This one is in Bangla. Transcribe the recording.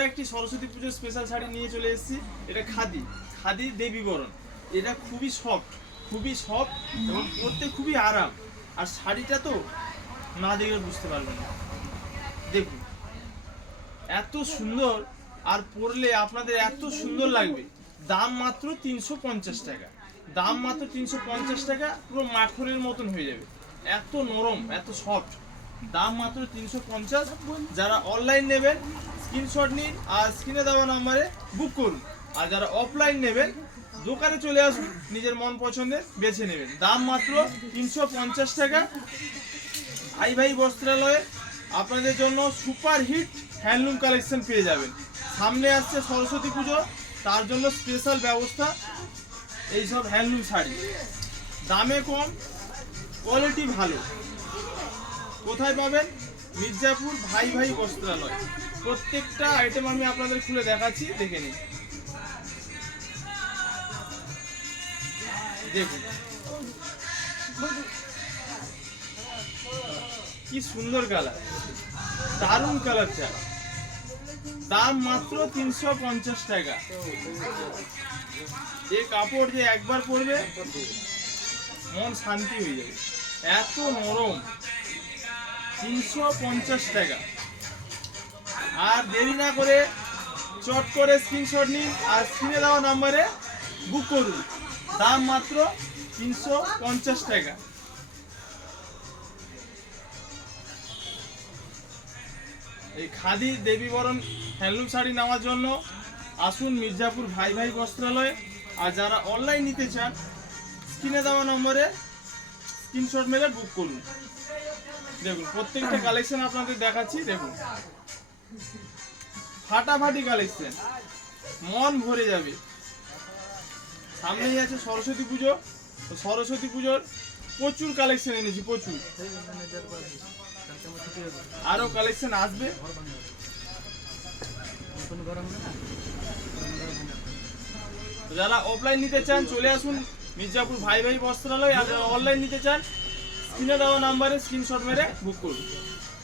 আরও একটি সরস্বতী পুজোর স্পেশাল শাড়ি নিয়ে চলে এসেছি। এটা খাদি দেবী বরণ। এটা খুবই সফট এবং পরতে খুবই আরাম। আর শাড়িটা তো না দেখলে বুঝতে পারবেন না। দেখুন এত সুন্দর, আর পরলে আপনাদের এত সুন্দর লাগবে। দাম মাত্র 350 টাকা। দাম মাত্র 350 টাকা, পুরো মাখনের মতন হয়ে যাবে। এত নরম, এত সফট। দাম মাত্র 350। যারা অনলাইন নেবেন স্ক্রিনশট নিন আর স্ক্রিনে দেওয়া নাম্বারে বুক করুন। আর যারা অফলাইন নেবেন দোকানে চলে আসুন, নিজের মন পছন্দের বেছে নেবেন। দাম মাত্র 350 টাকা। ভাই বস্ত্রালয়ে আপনাদের জন্য সুপার হিট হ্যান্ডলুম কালেকশন পেয়ে যাবেন। সামনে আসছে সরস্বতী পুজো, তার জন্য স্পেশাল ব্যবস্থা। এইসব হ্যান্ডলুম শাড়ি দামে কম, কোয়ালিটি ভালো। কোথায় পাবেন? মির্জাপুর ভাই বস্ত্রালয়। প্রত্যেকটা আইটেম আমি আপনাদের খুলে দেখাচ্ছি, দেখে নিন। দেখুন কি সুন্দর কালার, দারুণ কালারটা। দাম মাত্র 350 টাকা। এই কাপড় যে একবার পরবে মন শান্তি হয়ে যাবে, এত নরম। 350 টাকা। আর দেরি না করে চট করে স্ক্রিনশট নিন আর স্ক্রিনে দেওয়া নাম্বারে বুক করুন। দাম মাত্র 350 টাকা। এই খাদি দেবী বরণ হ্যান্ডলুম শাড়ি নেওয়ার জন্য আসুন মির্জাপুর ভাই বস্ত্রালয়। আর যারা অনলাইন নিতে চান স্ক্রিনে দেওয়া নম্বরে স্ক্রিনশট মেরে বুক করুন। দেখুন প্রত্যেকটা কালেকশন আপনাদের দেখাচ্ছি। দেখুন ফাটাফাটি কালেকশন, মন ভরে যাবে। সামনেই আছে সরস্বতী পুজো, সরস্বতী পুজোর প্রচুর কালেকশন এনেছি, প্রচুর। আরো কালেকশন আসবে। যারা অফলাইন নিতে চান চলে আসুন মির্জাপুর ভাই বস্ত্রালয়। আর যারা অনলাইন নিতে চান স্ক্রিনে দেওয়া নাম্বারে স্ক্রিনশট মেরে বুক করুন।